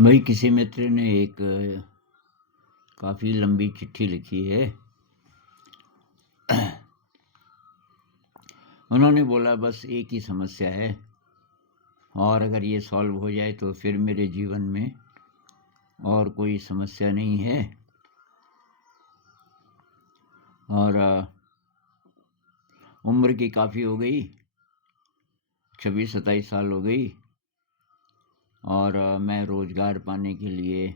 भाई किसी मित्र ने एक काफ़ी लंबी चिट्ठी लिखी है। उन्होंने बोला बस एक ही समस्या है और अगर ये सॉल्व हो जाए तो फिर मेरे जीवन में और कोई समस्या नहीं है। और उम्र की काफ़ी हो गई, 26-27 साल हो गई और मैं रोज़गार पाने के लिए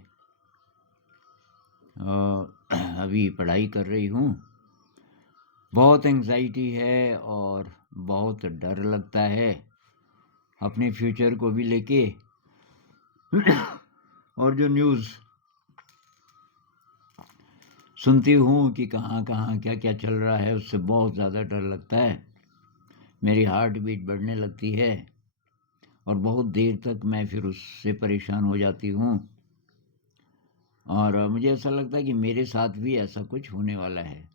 अभी पढ़ाई कर रही हूँ। बहुत एंग्जाइटी है और बहुत डर लगता है अपने फ्यूचर को भी लेके। और जो न्यूज़ सुनती हूँ कि कहाँ कहाँ क्या क्या चल रहा है, उससे बहुत ज़्यादा डर लगता है। मेरी हार्ट बीट बढ़ने लगती है और बहुत देर तक मैं फिर उससे परेशान हो जाती हूँ। और मुझे ऐसा लगता है कि मेरे साथ भी ऐसा कुछ होने वाला है,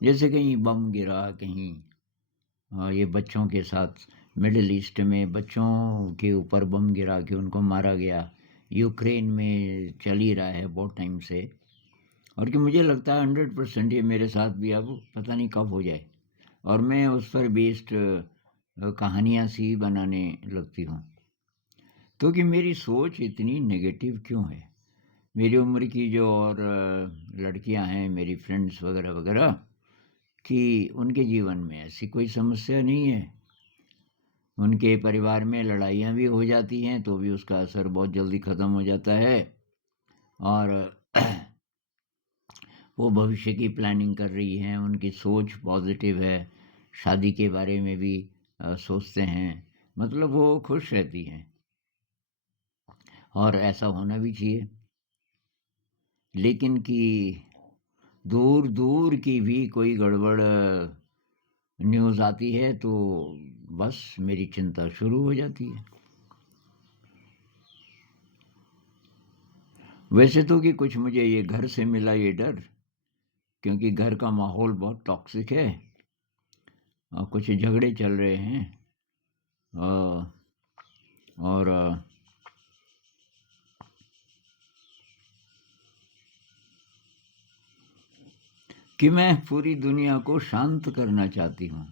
जैसे कहीं बम गिरा, कहीं ये बच्चों के साथ मिडिल ईस्ट में बच्चों के ऊपर बम गिरा के उनको मारा गया। यूक्रेन में चल ही रहा है बहुत टाइम से, और कि मुझे लगता है 100% ये मेरे साथ भी अब पता नहीं कब हो जाए और मैं उस पर बेस्ड कहानियाँ सी बनाने लगती हूँ। तो कि मेरी सोच इतनी नेगेटिव क्यों है? मेरी उम्र की जो और लड़कियां हैं, मेरी फ्रेंड्स वगैरह वगैरह, कि उनके जीवन में ऐसी कोई समस्या नहीं है। उनके परिवार में लड़ाइयाँ भी हो जाती हैं तो भी उसका असर बहुत जल्दी ख़त्म हो जाता है। और वो भविष्य की प्लानिंग कर रही हैं, उनकी सोच पॉजिटिव है, शादी के बारे में भी सोचते हैं, मतलब वो खुश रहती हैं और ऐसा होना भी चाहिए। लेकिन कि दूर दूर की भी कोई गड़बड़ न्यूज़ आती है तो बस मेरी चिंता शुरू हो जाती है। वैसे तो कि कुछ मुझे ये घर से मिला ये डर, क्योंकि घर का माहौल बहुत टॉक्सिक है और कुछ झगड़े चल रहे हैं। अ, और कि मैं पूरी दुनिया को शांत करना चाहती हूँ।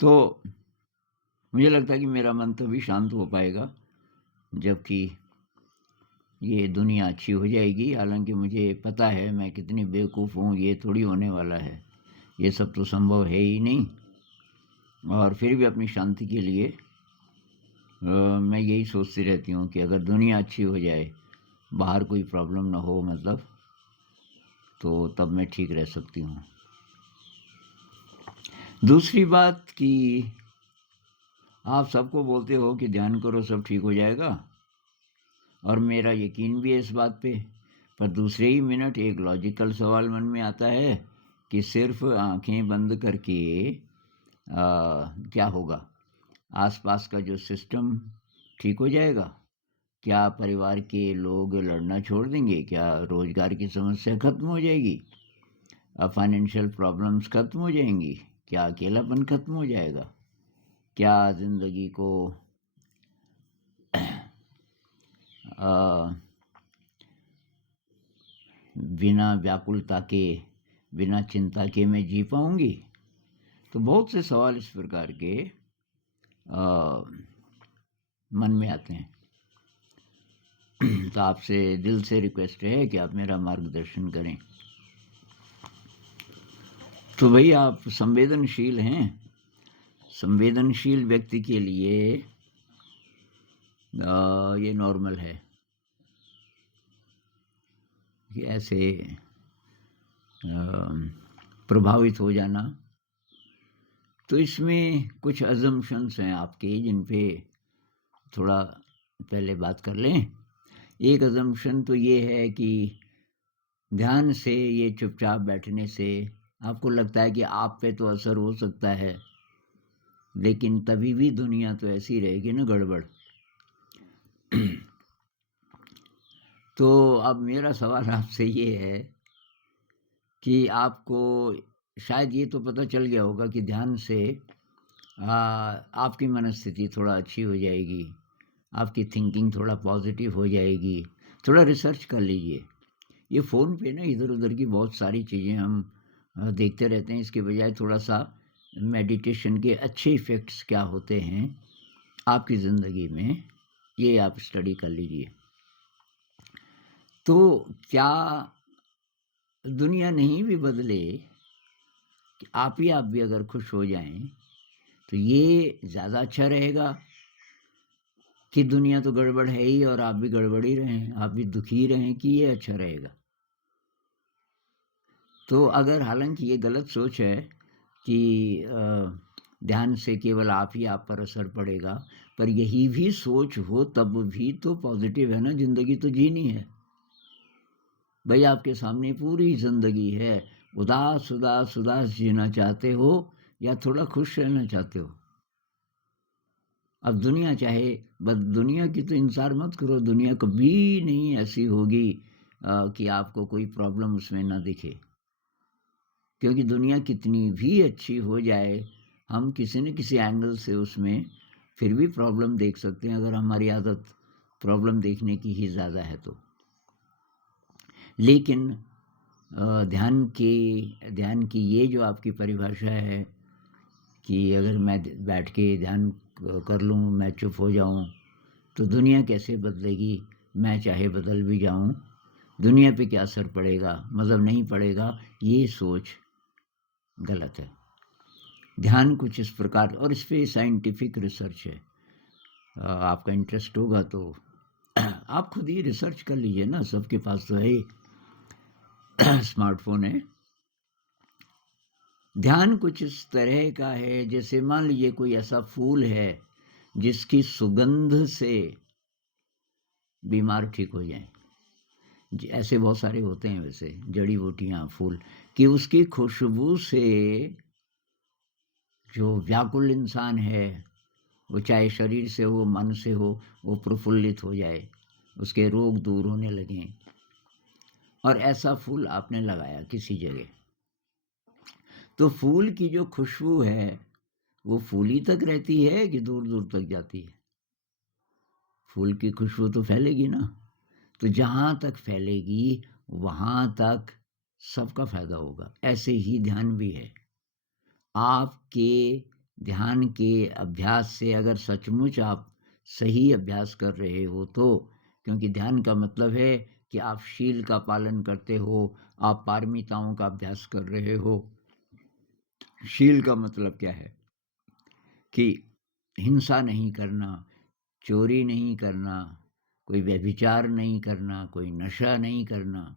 तो मुझे लगता है कि मेरा मन तभी शांत हो पाएगा जबकि ये दुनिया अच्छी हो जाएगी। हालांकि मुझे पता है मैं कितनी बेवकूफ़ हूँ, ये थोड़ी होने वाला है, ये सब तो संभव है ही नहीं। और फिर भी अपनी शांति के लिए मैं यही सोचती रहती हूँ कि अगर दुनिया अच्छी हो जाए, बाहर कोई प्रॉब्लम ना हो, मतलब, तो तब मैं ठीक रह सकती हूँ। दूसरी बात कि आप सबको बोलते हो कि ध्यान करो सब ठीक हो जाएगा, और मेरा यकीन भी है इस बात पे, पर दूसरे ही मिनट एक लॉजिकल सवाल मन में आता है कि सिर्फ आंखें बंद करके क्या होगा? आसपास का जो सिस्टम ठीक हो जाएगा? क्या परिवार के लोग लड़ना छोड़ देंगे? क्या रोजगार की समस्या खत्म हो जाएगी? फाइनेंशियल प्रॉब्लम्स खत्म हो जाएंगी? क्या अकेलापन खत्म हो जाएगा? क्या ज़िंदगी को आ, बिना व्याकुलता के, बिना चिंता के मैं जी पाऊंगी? तो बहुत से सवाल इस प्रकार के मन में आते हैं। तो आपसे दिल से रिक्वेस्ट है कि आप मेरा मार्गदर्शन करें। तो भाई आप संवेदनशील हैं। संवेदनशील व्यक्ति के लिए ये नॉर्मल है कि ऐसे प्रभावित हो जाना। तो इसमें कुछ अजम्पशंस हैं आपके, जिन पे थोड़ा पहले बात कर लें। एक अजम्पशन तो ये है कि ध्यान से, ये चुपचाप बैठने से आपको लगता है कि आप पे तो असर हो सकता है, लेकिन तभी भी दुनिया तो ऐसी रहेगी ना, गड़बड़। तो अब मेरा सवाल आपसे ये है कि आपको शायद ये तो पता चल गया होगा कि ध्यान से आपकी मनस्थिति थोड़ा अच्छी हो जाएगी, आपकी थिंकिंग थोड़ा पॉजिटिव हो जाएगी। थोड़ा रिसर्च कर लीजिए। ये फ़ोन पे ना इधर-उधर की बहुत सारी चीज़ें हम देखते रहते हैं, इसके बजाय थोड़ा-सा मेडिटेशन के अच्छे इफ़ेक्ट्स क्या होते हैं आपकी ज़िंदगी में, ये आप स्टडी कर लीजिए। तो क्या दुनिया नहीं भी बदले, कि आप भी अगर खुश हो जाएँ, तो ये ज़्यादा अच्छा रहेगा कि दुनिया तो गड़बड़ है ही और आप भी गड़बड़ ही रहें, आप भी दुखी ही रहें, कि ये अच्छा रहेगा? तो अगर हालाँकि ये गलत सोच है कि ध्यान से केवल आप पर असर पड़ेगा, पर यही भी सोच हो तब भी तो पॉज़िटिव है ना, ज़िंदगी तो जीनी है। भई आपके सामने पूरी ज़िंदगी है, उदास, उदास, उदास जीना चाहते हो या थोड़ा खुश रहना चाहते हो? अब दुनिया चाहे बस दुनिया की तो इंतज़ार मत करो, दुनिया कभी नहीं ऐसी होगी कि आपको कोई प्रॉब्लम उसमें ना दिखे। क्योंकि दुनिया कितनी भी अच्छी हो जाए, हम किसी न किसी एंगल से उसमें फिर भी प्रॉब्लम देख सकते हैं, अगर हमारी आदत प्रॉब्लम देखने की ही ज़्यादा है तो। लेकिन ध्यान की ये जो आपकी परिभाषा है कि अगर मैं बैठ के ध्यान कर लूँ, मैं चुप हो जाऊँ, तो दुनिया कैसे बदलेगी? मैं चाहे बदल भी जाऊँ, दुनिया पे क्या असर पड़ेगा? मतलब नहीं पड़ेगा, ये सोच गलत है। ध्यान कुछ इस प्रकार और इस पे साइंटिफिक रिसर्च है। आपका इंटरेस्ट होगा तो आप खुद ही रिसर्च कर लीजिए ना, सबके पास तो है ही स्मार्टफ़ोन है। ध्यान कुछ इस तरह का है जैसे मान लीजिए कोई ऐसा फूल है जिसकी सुगंध से बीमार ठीक हो जाएँ। ऐसे बहुत सारे होते हैं वैसे जड़ी-बूटियाँ, फूल कि उसकी खुशबू से जो व्याकुल इंसान है, वो चाहे शरीर से हो, मन से हो, वो प्रफुल्लित हो जाए, उसके रोग दूर होने लगें। और ऐसा फूल आपने लगाया किसी जगह, तो फूल की जो खुशबू है, वो फूल ही तक रहती है कि दूर-दूर तक जाती है? फूल की खुशबू तो फैलेगी ना, तो जहाँ तक फैलेगी, वहाँ तक सबका फ़ायदा होगा। ऐसे ही ध्यान भी है। आपके ध्यान के अभ्यास से अगर सचमुच आप सही अभ्यास कर रहे हो तो क्योंकि ध्यान का मतलब है कि आप शील का पालन करते हो, आप पारमिताओं का अभ्यास कर रहे हो। शील का मतलब क्या है? कि हिंसा नहीं करना, चोरी नहीं करना, कोई व्यभिचार नहीं करना, कोई नशा नहीं करना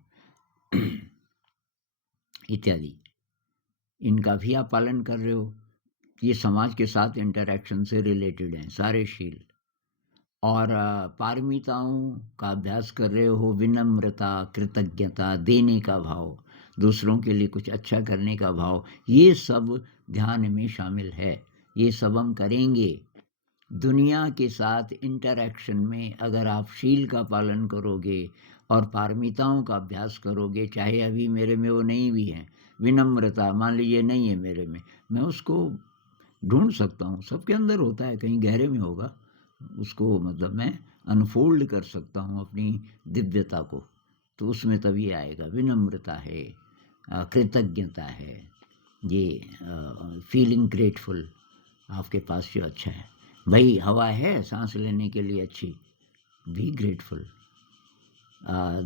इत्यादि। इनका भी आप पालन कर रहे हो। ये समाज के साथ इंटरैक्शन से रिलेटेड हैं सारे शील। और पारमिताओं का अभ्यास कर रहे हो, विनम्रता, कृतज्ञता, देने का भाव, दूसरों के लिए कुछ अच्छा करने का भाव, ये सब ध्यान में शामिल है। ये सब हम करेंगे। दुनिया के साथ इंटरैक्शन में अगर आप शील का पालन करोगे और पारमिताओं का अभ्यास करोगे, चाहे अभी मेरे में वो नहीं भी हैं, विनम्रता मान लीजिए नहीं है मेरे में, मैं उसको ढूँढ सकता हूँ, सबके अंदर होता है, कहीं गहरे में होगा, उसको मतलब मैं अनफ़ोल्ड कर सकता हूँ अपनी दिव्यता को, तो उसमें तब ये आएगा विनम्रता है, कृतज्ञता है, ये फीलिंग ग्रेटफुल आपके पास जो अच्छा है। भई हवा है साँस लेने के लिए अच्छी, बी ग्रेटफुल।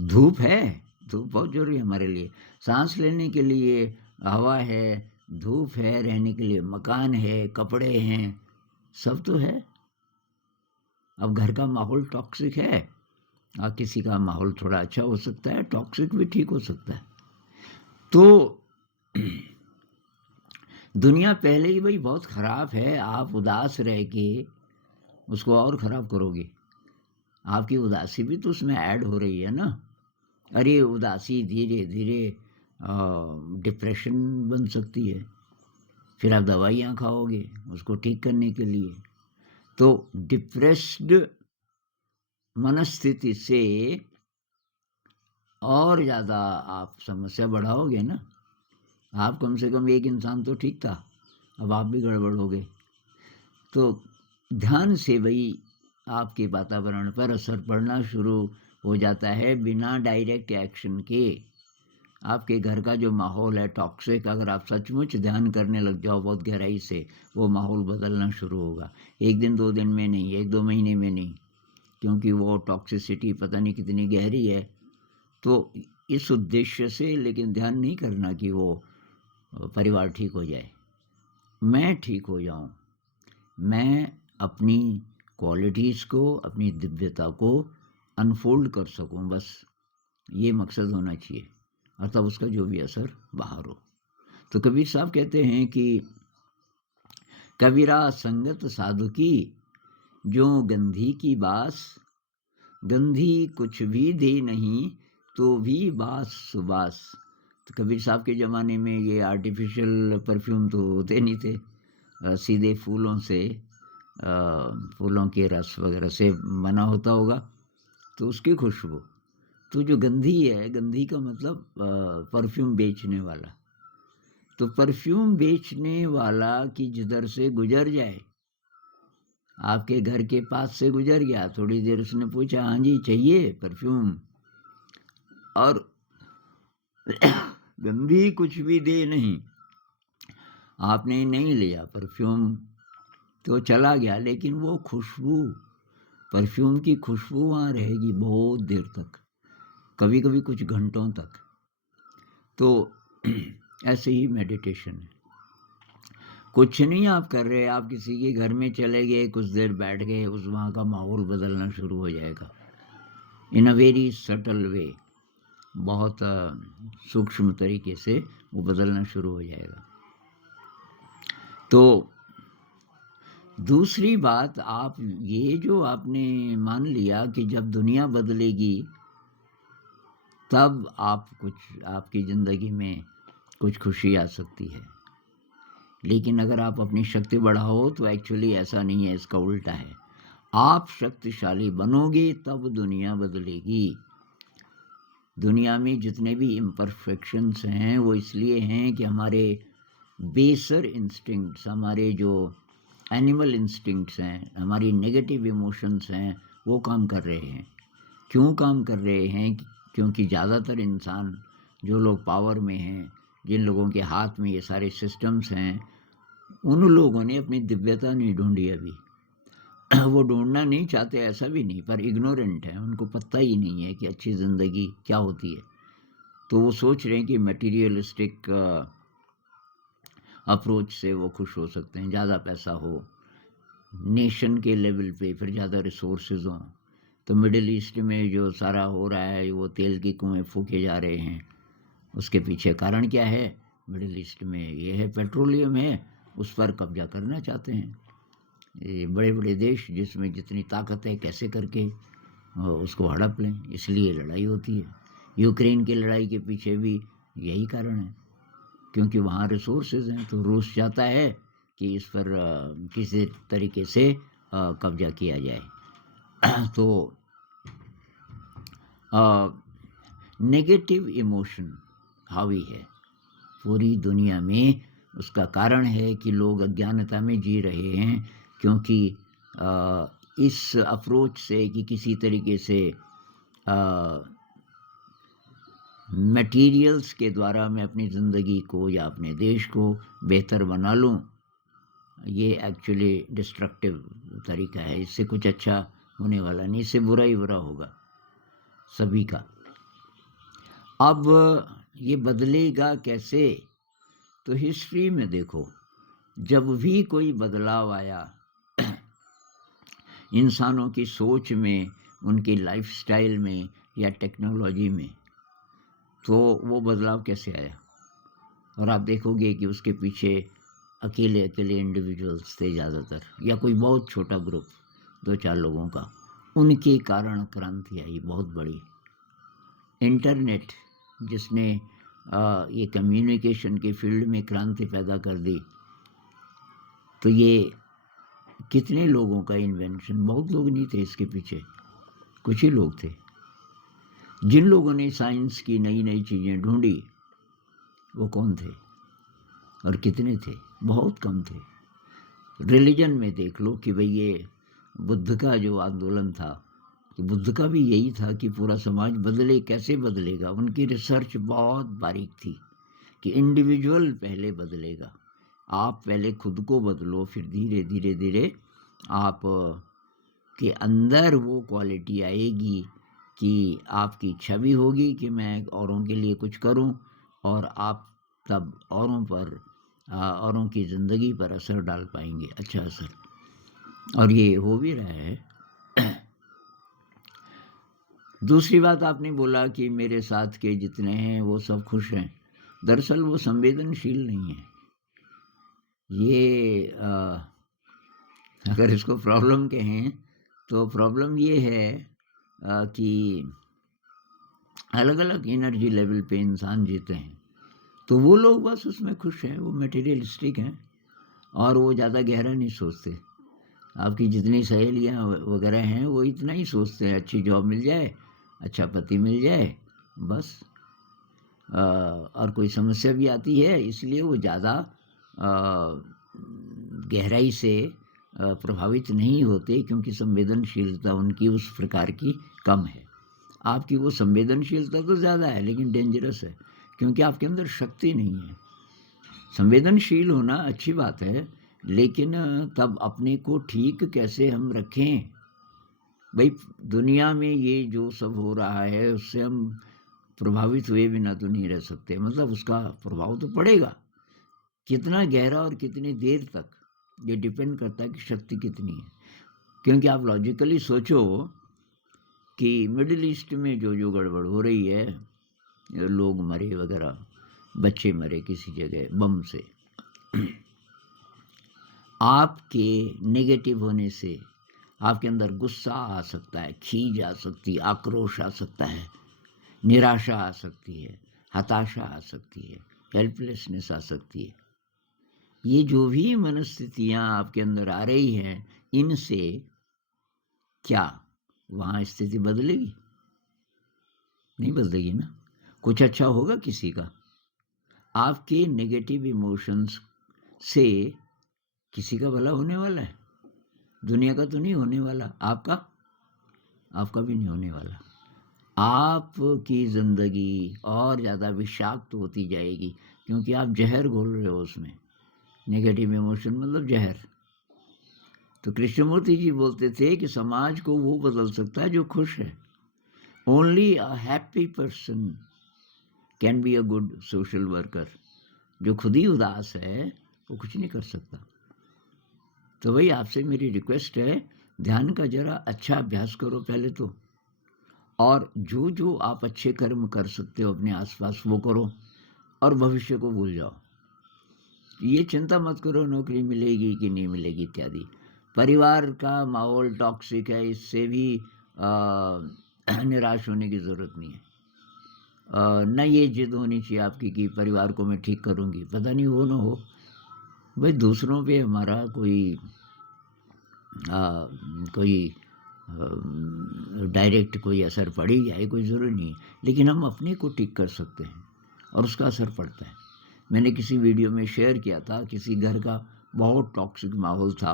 धूप है, धूप बहुत ज़रूरी है हमारे लिए। साँस लेने के लिए हवा है, धूप है, रहने के लिए मकान है, कपड़े हैं, सब तो है। अब घर का माहौल टॉक्सिक है किसी का माहौल थोड़ा अच्छा हो सकता है, टॉक्सिक भी ठीक हो सकता है। तो दुनिया पहले ही भई बहुत ख़राब है, आप उदास रह के उसको और ख़राब करोगे। आपकी उदासी भी तो उसमें ऐड हो रही है ना। अरे उदासी धीरे-धीरे डिप्रेशन बन सकती है। फिर आप दवाइयाँ खाओगे उसको ठीक करने के लिए। तो डिप्रेस्ड मनस्थिति से और ज़्यादा आप समस्या बढ़ाओगे ना। आप कम से कम एक इंसान तो ठीक था, अब आप भी गड़बड़ हो गए। तो ध्यान से वही आपके वातावरण पर असर पड़ना शुरू हो जाता है बिना डायरेक्ट एक्शन के। आपके घर का जो माहौल है टॉक्सिक, अगर आप सचमुच ध्यान करने लग जाओ बहुत गहराई से, वो माहौल बदलना शुरू होगा। 1 दिन 2 दिन में नहीं, 1-2 महीने में नहीं, क्योंकि वो टॉक्सिसिटी पता नहीं कितनी गहरी है। तो इस उद्देश्य से लेकिन ध्यान नहीं करना कि वो परिवार ठीक हो जाए, मैं ठीक हो जाऊं, मैं अपनी क्वालिटीज़ को, अपनी दिव्यता को अनफोल्ड कर सकूं, बस ये मकसद होना चाहिए, और तब उसका जो भी असर बाहर हो। तो कबीर साहब कहते हैं कि कबीरा संगत साधु की, जो गंधी की बास, गंधी कुछ भी दे नहीं तो भी बास सुबास। तो कबीर साहब के ज़माने में ये आर्टिफिशियल परफ्यूम तो होते नहीं थे, सीधे फूलों से, फूलों के रस वगैरह से बना होता होगा, तो उसकी खुशबू। तो जो गंधी है, गंधी का मतलब परफ्यूम बेचने वाला। तो परफ्यूम बेचने वाला की जिधर से गुजर जाए, आपके घर के पास से गुजर गया, थोड़ी देर उसने पूछा, हाँ जी चाहिए परफ्यूम, और गंधी कुछ भी दे नहीं, आपने नहीं लिया परफ्यूम तो चला गया, लेकिन वो खुशबू, परफ्यूम की खुशबू वहाँ रहेगी बहुत देर तक, कभी कभी कुछ घंटों तक। तो ऐसे ही मेडिटेशन है, कुछ नहीं आप कर रहे, आप किसी के घर में चले गए, कुछ देर बैठ गए, उस वहाँ का माहौल बदलना शुरू हो जाएगा इन अ वेरी सटल वे, बहुत सूक्ष्म तरीके से वो बदलना शुरू हो जाएगा। तो दूसरी बात, आप ये जो आपने मान लिया कि जब दुनिया बदलेगी तब आप कुछ, आपकी ज़िंदगी में कुछ खुशी आ सकती है, लेकिन अगर आप अपनी शक्ति बढ़ाओ तो एक्चुअली ऐसा नहीं है, इसका उल्टा है। आप शक्तिशाली बनोगे तब दुनिया बदलेगी। दुनिया में जितने भी इम्परफेक्शंस हैं वो इसलिए हैं कि हमारे बेसर इंस्टिंक्ट्स, हमारे जो एनिमल इंस्टिंक्ट्स हैं, हमारी नेगेटिव इमोशंस हैं, वो काम कर रहे हैं। क्यों काम कर रहे हैं? क्योंकि ज़्यादातर इंसान, जो लोग पावर में हैं, जिन लोगों के हाथ में ये सारे सिस्टम्स हैं, उन लोगों ने अपनी दिव्यता नहीं ढूंढी अभी। वो ढूंढना नहीं चाहते ऐसा भी नहीं, पर इग्नोरेंट है, उनको पता ही नहीं है कि अच्छी ज़िंदगी क्या होती है। तो वो सोच रहे हैं कि मटीरियलिस्टिक अप्रोच से वो खुश हो सकते हैं, ज़्यादा पैसा हो, नेशन के लेवल पे फिर ज़्यादा रिसोर्सेज हों। तो मिडिल ईस्ट में जो सारा हो रहा है, वो तेल के कुएँ फूके जा रहे हैं, उसके पीछे कारण क्या है? मिडिल ईस्ट में ये है, पेट्रोलियम है, उस पर कब्जा करना चाहते हैं ये बड़े बड़े देश, जिसमें जितनी ताकत है कैसे करके उसको हड़प लें, इसलिए लड़ाई होती है। यूक्रेन की लड़ाई के पीछे भी यही कारण है, क्योंकि वहाँ रिसोर्सेज हैं, तो रूस चाहता है कि इस पर किसी तरीके से कब्जा किया जाए। तो नेगेटिव इमोशन हावी है पूरी दुनिया में। उसका कारण है कि लोग अज्ञानता में जी रहे हैं, क्योंकि इस अप्रोच से कि किसी तरीके से मटेरियल्स के द्वारा मैं अपनी ज़िंदगी को या अपने देश को बेहतर बना लूं, ये एक्चुअली डिस्ट्रक्टिव तरीका है, इससे कुछ अच्छा होने वाला नहीं, इससे बुरा ही बुरा होगा सभी का। अब ये बदलेगा कैसे? तो हिस्ट्री में देखो, जब भी कोई बदलाव आया इंसानों की सोच में, उनकी लाइफस्टाइल में या टेक्नोलॉजी में, तो वो बदलाव कैसे आया? और आप देखोगे कि उसके पीछे अकेले अकेले इंडिविजुअल्स थे ज़्यादातर, या कोई बहुत छोटा ग्रुप 2-4 लोगों का, उनके कारण क्रांति आई बहुत बड़ी। इंटरनेट जिसने ये कम्युनिकेशन के फील्ड में क्रांति पैदा कर दी, तो ये कितने लोगों का इन्वेंशन, बहुत लोग नहीं थे इसके पीछे, कुछ ही लोग थे। जिन लोगों ने साइंस की नई नई चीज़ें ढूंढी वो कौन थे? और कितने थे? बहुत कम थे। रिलीजन में देख लो कि भई ये बुद्ध का जो आंदोलन था, तो बुद्ध का भी यही था कि पूरा समाज बदले, कैसे बदलेगा? उनकी रिसर्च बहुत बारीक थी कि इंडिविजुअल पहले बदलेगा। आप पहले खुद को बदलो, फिर धीरे, धीरे, धीरे आप के अंदर वो क्वालिटी आएगी कि आपकी इच्छा भी होगी कि मैं औरों के लिए कुछ करूं, और आप तब औरों पर औरों की ज़िंदगी पर असर डाल पाएंगे, अच्छा असर। और ये हो भी रहा है। दूसरी बात आपने बोला कि मेरे साथ के जितने हैं वो सब खुश हैं। दरअसल वो संवेदनशील नहीं है। ये अगर इसको प्रॉब्लम कहें तो प्रॉब्लम ये है कि अलग-अलग एनर्जी लेवल पे इंसान जीते हैं। तो वो लोग बस उसमें खुश हैं, वो मटेरियलिस्टिक हैं और वो ज़्यादा गहरा नहीं सोचते। आपकी जितनी सहेलियाँ वगैरह हैं वो इतना ही सोचते हैं, अच्छी जॉब मिल जाए, अच्छा पति मिल जाए, बस। और कोई समस्या भी आती है इसलिए वो ज़्यादा गहराई से प्रभावित नहीं होते, क्योंकि संवेदनशीलता उनकी उस प्रकार की कम है। आपकी वो संवेदनशीलता तो ज़्यादा है लेकिन डेंजरस है, क्योंकि आपके अंदर शक्ति नहीं है। संवेदनशील होना अच्छी बात है, लेकिन तब अपने को ठीक कैसे हम रखें? भाई दुनिया में ये जो सब हो रहा है उससे हम प्रभावित हुए बिना तो नहीं रह सकते, मतलब उसका प्रभाव तो पड़ेगा। कितना गहरा और कितनी देर तक, ये डिपेंड करता है कि शक्ति कितनी है। क्योंकि आप लॉजिकली सोचो कि मिडिल ईस्ट में जो गड़बड़ हो रही है, लोग मरे वगैरह, बच्चे मरे किसी जगह बम से, आपके नेगेटिव होने से आपके अंदर गुस्सा आ सकता है, खीज आ सकती है, आक्रोश आ सकता है, निराशा आ सकती है, हताशा आ सकती है, हेल्पलेसनेस आ सकती है। ये जो भी मनस्थितियाँ आपके अंदर आ रही हैं, इनसे क्या वहाँ स्थिति बदलेगी? नहीं बदलेगी ना। कुछ अच्छा होगा किसी का? आपके नेगेटिव इमोशंस से किसी का भला होने वाला है? दुनिया का तो नहीं होने वाला, आपका? आपका भी नहीं होने वाला। आपकी ज़िंदगी और ज़्यादा विषाक्त होती जाएगी, क्योंकि आप ज़हर घोल रहे हो उसमें। नेगेटिव इमोशन मतलब ज़हर। तो कृष्णमूर्ति जी बोलते थे कि समाज को वो बदल सकता है जो खुश है। Only a happy person can be a good social worker. जो खुद ही उदास है वो कुछ नहीं कर सकता। तो भाई आपसे मेरी रिक्वेस्ट है, ध्यान का जरा अच्छा अभ्यास करो पहले तो, और जो जो आप अच्छे कर्म कर सकते हो अपने आसपास वो करो, और भविष्य को भूल जाओ। ये चिंता मत करो नौकरी मिलेगी कि नहीं मिलेगी इत्यादि। परिवार का माहौल टॉक्सिक है, इससे भी निराश होने की ज़रूरत नहीं है। न ये जिद होनी चाहिए आपकी कि परिवार को मैं ठीक करूँगी, पता नहीं हो ना हो। भाई दूसरों पे हमारा कोई डायरेक्ट कोई असर पड़ ही जाए, कोई ज़रूरी नहीं, लेकिन हम अपने को ठीक कर सकते हैं और उसका असर पड़ता है। मैंने किसी वीडियो में शेयर किया था, किसी घर का बहुत टॉक्सिक माहौल था।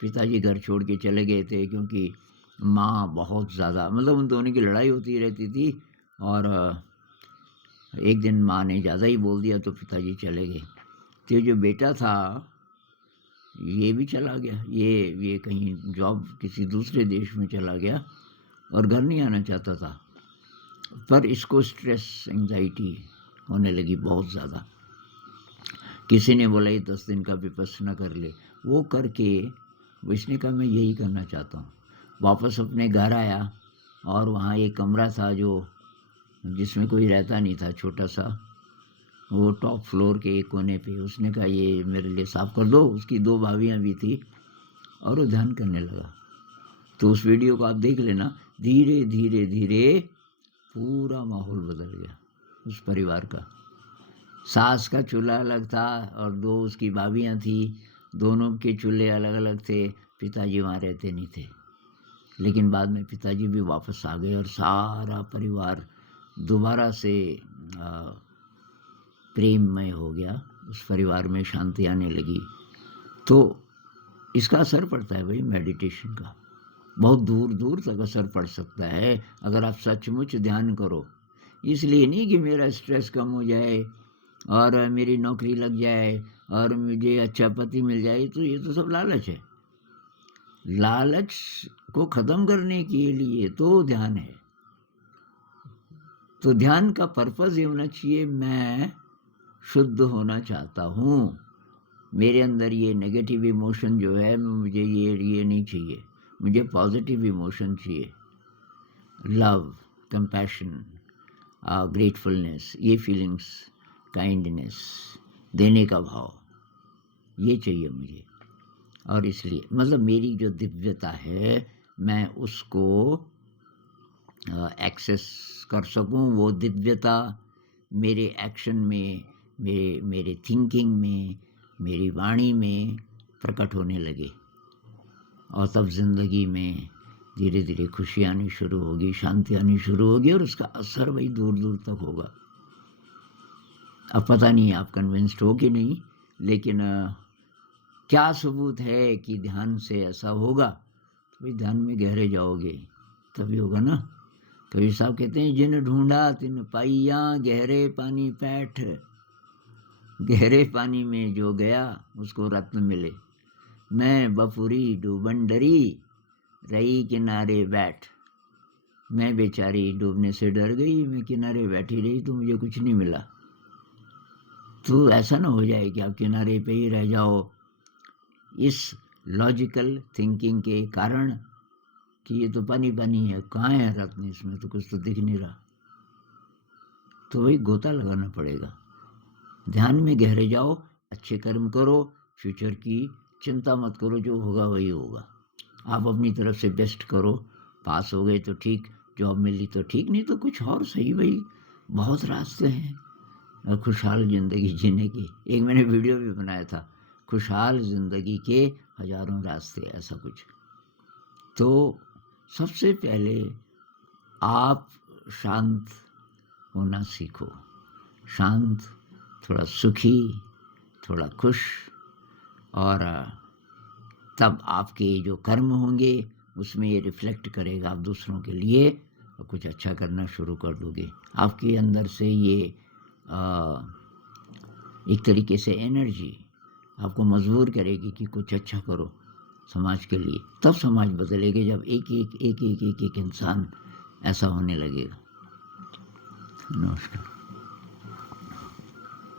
पिताजी घर छोड़ के चले गए थे क्योंकि माँ बहुत ज़्यादा, मतलब उन दोनों की लड़ाई होती रहती थी, और एक दिन माँ ने ज़्यादा ही बोल दिया तो पिताजी चले गए। तो जो बेटा था ये भी चला गया, ये कहीं जॉब किसी दूसरे देश में चला गया और घर नहीं आना चाहता था। पर इसको स्ट्रेस एंजाइटी होने लगी बहुत ज़्यादा। किसी ने बोला ये 10 दिन का विपश्यना कर ले, वो करके इसने कहा मैं यही करना चाहता हूँ। वापस अपने घर आया और वहाँ एक कमरा था जो जिसमें कोई रहता नहीं था, छोटा सा, वो टॉप फ्लोर के एक कोने पे। उसने कहा ये मेरे लिए साफ़ कर दो। उसकी 2 भाभियाँ भी थी और वो ध्यान करने लगा। तो उस वीडियो को आप देख लेना, धीरे धीरे धीरे पूरा माहौल बदल गया उस परिवार का। सास का चूल्हा अलग था और 2 उसकी भाभियाँ थी, दोनों के चूल्हे अलग अलग थे। पिताजी वहाँ रहते नहीं थे, लेकिन बाद में पिताजी भी वापस आ गए और सारा परिवार दोबारा से प्रेममय हो गया, उस परिवार में शांति आने लगी। तो इसका असर पड़ता है भाई मेडिटेशन का, बहुत दूर-दूर तक असर पड़ सकता है अगर आप सचमुच ध्यान करो। इसलिए नहीं कि मेरा स्ट्रेस कम हो जाए और मेरी नौकरी लग जाए और मुझे अच्छा पति मिल जाए, तो ये तो सब लालच है। लालच को ख़त्म करने के लिए तो ध्यान है। तो ध्यान का पर्पज़ ये होना चाहिए, मैं शुद्ध होना चाहता हूँ। मेरे अंदर ये नेगेटिव इमोशन जो है, मुझे ये नहीं चाहिए। मुझे पॉज़िटिव इमोशन चाहिए। लव, कंपैशन, ग्रेटफुलनेस, ये फीलिंग्स, काइंडनेस, देने का भाव, ये चाहिए मुझे। और इसलिए मतलब मेरी जो दिव्यता है, मैं उसको एक्सेस कर सकूं। वो दिव्यता मेरे एक्शन में, मेरे थिंकिंग में, मेरी वाणी में प्रकट होने लगे, और तब ज़िंदगी में धीरे धीरे खुशी आनी शुरू होगी, शांति आनी शुरू होगी, और उसका असर भाई दूर दूर तक होगा। अब पता नहीं आप कन्विंस्ड हो कि नहीं, लेकिन क्या सबूत है कि ध्यान से ऐसा होगा? तो भाई ध्यान में गहरे जाओगे तभी होगा ना। कबीर साहब कहते हैं, जिन ढूंढा तिन पाइया, गहरे पानी पैठ। गहरे पानी में जो गया उसको रत्न मिले। मैं बफुरी डूबन डरी, रही किनारे बैठ। मैं बेचारी डूबने से डर गई, मैं किनारे बैठी रही तो मुझे कुछ नहीं मिला। तो ऐसा ना हो जाए कि आप किनारे पे ही रह जाओ इस लॉजिकल थिंकिंग के कारण कि ये तो पानी पानी है, कहाँ है रत्न, इसमें तो कुछ तो दिख नहीं रहा। तो वही गोता लगाना पड़ेगा। ध्यान में गहरे जाओ, अच्छे कर्म करो, फ्यूचर की चिंता मत करो, जो होगा वही होगा। आप अपनी तरफ से बेस्ट करो, पास हो गए तो ठीक, जॉब मिली तो ठीक, नहीं तो कुछ और सही भाई। बहुत रास्ते हैं खुशहाल ज़िंदगी जीने की। एक मैंने वीडियो भी बनाया था, खुशहाल ज़िंदगी के हज़ारों रास्ते, ऐसा कुछ। तो सबसे पहले आप शांत होना सीखो। शांत, थोड़ा सुखी, थोड़ा खुश, और तब आपके जो कर्म होंगे उसमें ये रिफ्लेक्ट करेगा। आप दूसरों के लिए कुछ अच्छा करना शुरू कर दोगे। आपके अंदर से ये एक तरीके से एनर्जी आपको मजबूर करेगी कि कुछ अच्छा करो समाज के लिए। तब समाज बदलेगा जब एक एक एक एक एक एक इंसान ऐसा होने लगेगा। नमस्कार।